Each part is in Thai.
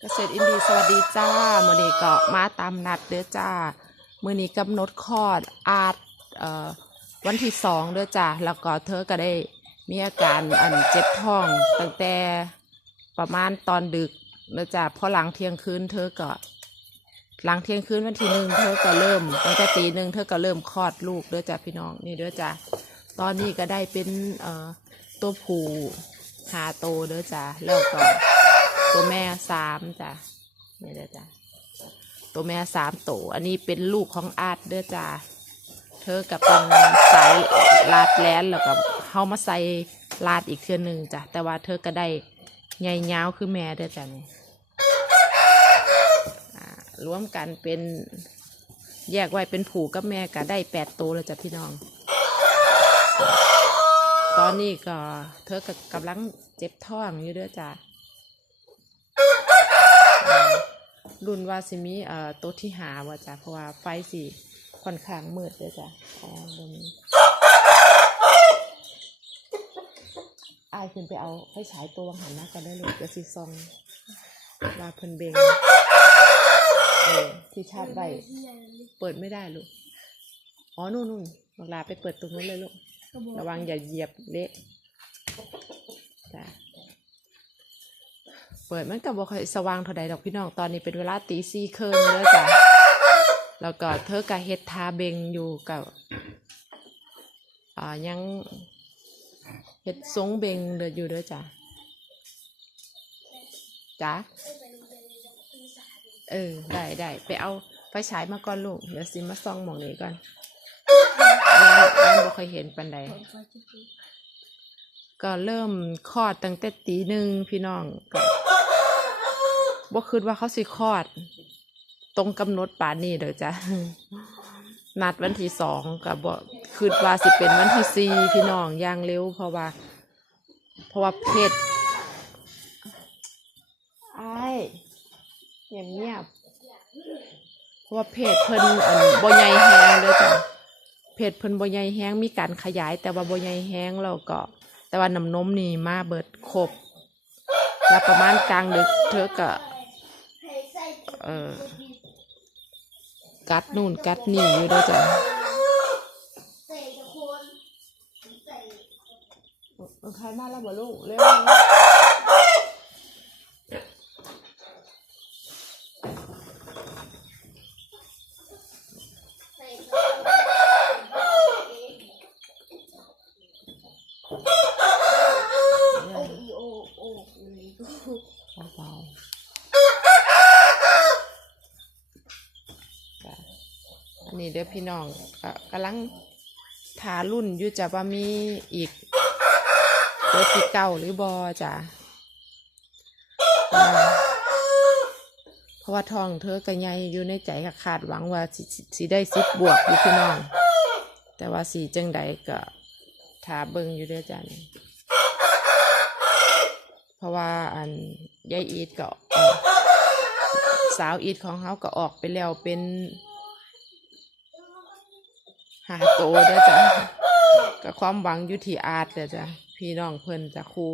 เกษตรอินดีสวัสดีจ้ามือนี้ก็มาตามนัดเด้อจ้ามือนี้กำหนดคลอดอาจวันที่สองเด้อจ้าแล้วก็เธอก็ได้มีอาการอันเจ็บท้องตั้งแต่ประมาณตอนดึกเด้อจ้าพอหลังเที่ยงคืนเธอก็หลังเที่ยงคืนวันที่หนึ่งเธอก็เริ่มตั้งแต่ตีหนึ่งเธอก็เริ่มคลอดลูกเด้อจ้าพี่น้องนี่เด้อจ้าตอนนี้ก็ได้เป็นตัวผู้หาโตเด้อจ้าแล้วก็ ตัวแม่สามจ้ะนี่เด้อจ้ะตัวแม่สามโตอันนี้เป็นลูกของอาร์ตเด้อจ้ะเธอกับเป็นสายลาดแลนแล้วก็เข้ามาใส่ลาดอีกเทือหนึ่งจ้ะแต่ว่าเธอก็ได้ใหญ่ยาวคือแม่เด้อจ้ะนี่รวมกันเป็นแยกไว้เป็นผูกับแม่ก็ได้แปดตัวเลยจ้ะพี่น้อง ตอนนี้ก็เธอก็กำลังเจ็บท้องอยู่เด้อจ้ะ รุ่นว่าสิมีเอ่อตัวที่หาว่าจ้ะเพราะว่าไฟสีค่อนข้างมืดเลยจ้ะอ๋อบนนี้อายขึ้นไปเอาไฟฉายตัววังหันนะก็ได้เลยจะสีซองว่าเพิ่นเบงเออที่ชาร์จไว้เปิดไม่ได้ลูกอ๋อนู่นนู่นบักลาไปเปิดตรงนู้นเลยลูกระวังอย่าเหยียบเละจ้ะ เปิดมันก็บ่ค่อยสว่างเท่าใดดอกพี่น้องตอนนี้เป็นเวลาตีสี่ครึ่งแล้วจ้ะแล้วก็เธอก็เฮ็ดทาเบงอยู่กับอ่ายังเฮ็ดทรงเบงเดืออยู่เด้อจ้ะจ้ะเออได้ได้ไปเอาไฟฉายมาก่อนลูกเดี๋ยวสิมาส่องหมองนี้ก่อนยังบ่ค่อยเห็นปันใดก็เริ่มคลอดตั้งแต่ตีหนึ่งพี่น้องก็ บ่คิดว่าเขาสิคลอด ตรงกำหนดป่านนี้เด้อจ้ะนัดวันที่สองก็บ่คิดว่าสิเป็นวันที่สี่พี่น้องอย่างเร็ว เพราะว่า เพราะว่าเพศไอ้ายเงียบเงียบๆเพราะว่าเพศเพิ่นอันบ่ใหญ่แฮงเด้อจ้ะเพศเพิ่นบ่ใหญ่แฮงมีการขยาย แต่ว่าบ่ใหญ่แฮงแล้วก็ แต่ว่าน้ำนมนี่มาเบิดครบแล้วประมาณกลางดึกเธอก็ เออกัดนู่นกัดนี่อยู่ด้วยจ้ะใครมาแล้วบ่ลูกเร็วเบาๆจ้ะอั นี้เด้อพี่น้องก็กำลังทารุ่นอยู่จะว่ามีอีกตัวที่เก่าหรือบอจ้ะอ่าเพราะว่าทองเธอก็ใหญ่อยู่ในใจก็ขาดหวังว่าสิสิสิได้สิบบวกอยู่พี่น้อง แต่ว่าสีจังใดก็ทาเบิงอยู่เด้อจ้ะนี่เพราะว่าอันยายอีดก็สาวอีดของเขาก็ออกไปแล้วเป็น หาโตเด้อจ้ะกับความหวังอยู่ที่อาร์ตเด้อจ้ะพี่น้องเพิ่นจะครู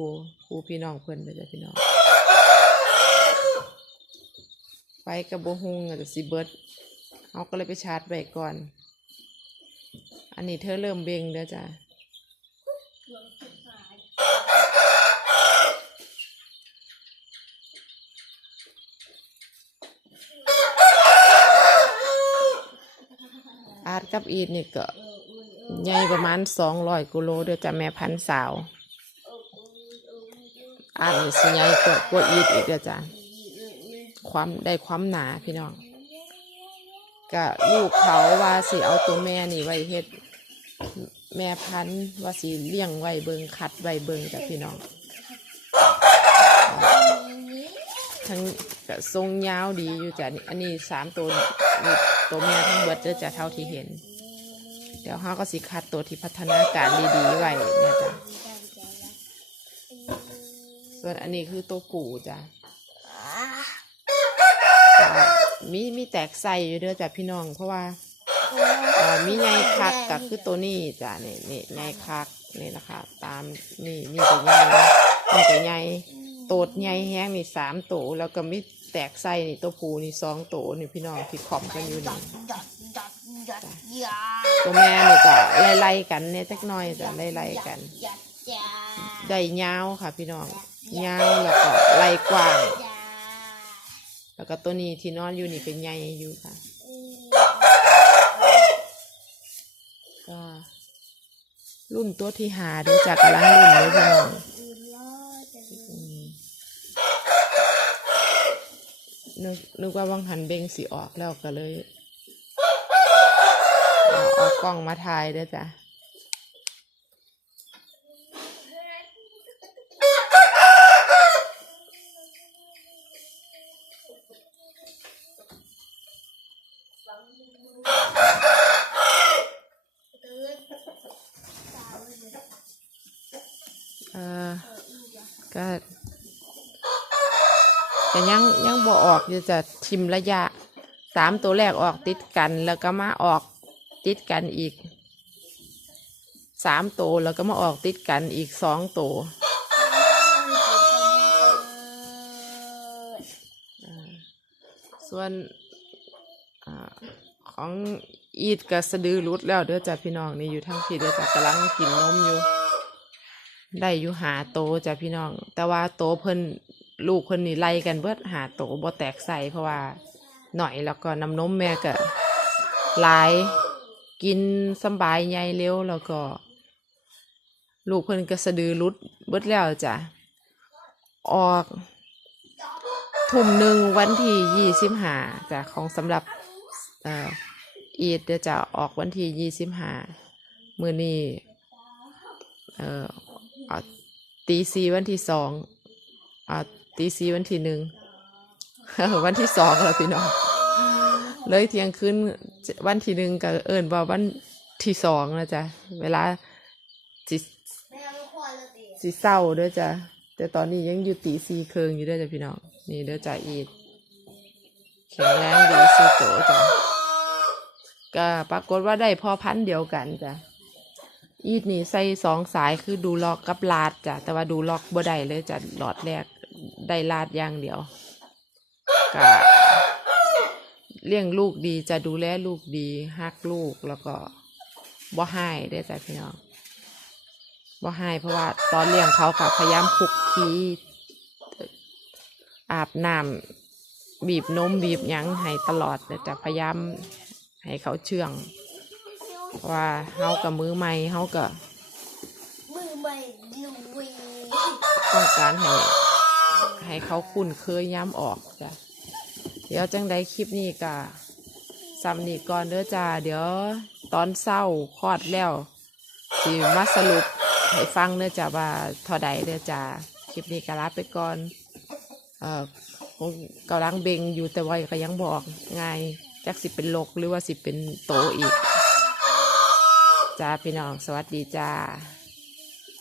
ครูพี่น้องเพิ่นเด้อจ้ะพี่น้องไปกับโบฮุงอจะสิเบิร์ดเขาก็เลยไปชาร์จไว้ก่อน อันนี้เธอเริ่มเบ่งเด้อจ้ะ อาร์ต กับอีดนี่ก็ใหญ่ประมาณสองร้อยกิโลเด้อจ้ะแม่พันสาวอาร์ตนี่สิใหญ่กว่ากว่าอีดอีกเด้อจ้ะความได้ความหนาพี่น้องก็ลูกเขาว่าสิเอาตัวแม่นี่ไว้เฮ็ดแม่พันว่าสิเลี้ยงไว้เบิงคัดไว้เบิงจ้ะพี่น้องทั้งกะทรงยาวดีอยู่จ้ะอันนี้สามตัว ตัวแม่ทั้งเบิดเด้อจ้ะเท่าที่เห็น เดี๋ยวเขาก็สิคัดตัวที่พัฒนาการดีๆไว้เนี่ยจ้ะส่วนอันนี้คือตัวกูจ้ะมีมีแตกใส่อยู่เด้อจ้ะพี่น้อง เพราะว่ามีไงคักกับคือตัวนี้จ้ะนี่นี่ไงคักนี่นะคะตามนี่นี่ตัวใหญ่นี่ตัวใหญ่ โตดใหญ่แห้งนี่สามโตแล้วก็มีแตกไส้นี่ตัวผูนี่สองโตนี่พี่น้องที่ขอบกันอยู่นี่ตัวแม่นี่ก็ไล่ๆกันเนี่ยจักหน่อยจะไล่ๆกันได้ยาวค่ะ พี่น้องยาวแล้วก็ไหลกว้าง แล้วก็ตัวนี้ที่นอนอยู่นี่เป็นใหญ่อยู่ค่ะก็รุ่นตัวที่หาดูจากกำลังรุ่นเลยพี่น้อง อืมรอดจังเลย อืม นึกนึกว่าวังหันเบงสีออกแล้วก็เลยเอาเอากล้องมาถ่ายด้อจ้ะเออก็ยัง บ่ออกอยู่จะทิมระยะสามตัวแรกออกติดกันแล้วก็มาออกติดกันอีกสามตัวแล้วก็มาออกติดกันอีกสองตัวส่วนอของอีดกับสะดือรุดแล้วเด้อจ้ะพี่น้องนี่อยู่ทั้งพี่เด้อจ้ะกำลังกินนมอยู่ ได้อยู่หาโตจ้ะพี่น้อง แต่ว่าโตเพิ่น ลูกเพิ่นนี่ไล่กันเบิดหาโตบ่แตกใส่เพราะว่าหน่อยแล้วก็น้ำนมแม่ก็หลายกินสบายใหญ่เร็วแล้วก็ ลูกเพิ่นก็สะดือรุดเบิดแล้วจ้ะออกทุ่มหนึ่งวันที่ยี่สิบห้าจ้ะของสำหรับเอ่ออีดเดี๋ยวจะออกวันที่ยี่สิบห้ามือนี้เอ่อตีซีวันที่สองอ่า ตีซีวันที่หนึ่งวันที่สองแล้วพี่น้องเลยเที่ยงคืนวันที่หนึ่งก็เอิญว่าวันที่สองนะจ๊ะเวลาจิจิเศร้าด้วยจ้ะแต่ตอนนี้ยังอยู่ตีซีเคืองอยู่ด้วยจ้ะพี่น้องนี่เด้อจ้ะอีดแข็งแรงดีสุดโตจ้ะก็ปรากฏว่าได้พอพันเดียวกันจ้ะอีดนี่ใส่สองสายคือดูล็อกกับลาดจ้ะแต่ว่าดูล็อกบ่ได้เลยจ้ะหลอดแรก ได้ลาดอย่างเดียวก็เลี้ยงลูกดีจะดูแลลูกดีฮักลูกแล้วก็บ่ให้ได้จ้ะพี่น้องบ่ให้เพราะว่าตอนเลี้ยงเขาก็พยายามคุกคีอาบน้ำบีบนมบีบยังให้ตลอดเลยจ้ะพยายามให้เขาเชื่องเพราะว่าเฮากับมือใหม่เฮาก็มือใหม่ต้องการให้ ให้เขาคุ้นเคยย้ำออกจ้ะเดี๋ยวจังใดคลิปนี้ก็ซ้ำนีก่อนเด้อจ้าเดี๋ยวตอนเศร้าคลอดแล้วสิมาสรุปให้ฟังเด้อจ้าว่าเท่าใดเด้อจ้าคลิปนี้ก็ลาไปก่อนเอ่อคงกำลังเบ่งอยู่แต่ว่าก็ยังบอกไงจักสิเป็นลกหรือว่าสิเป็นโตอีกจ้าพี่น้องสวัสดีจ้า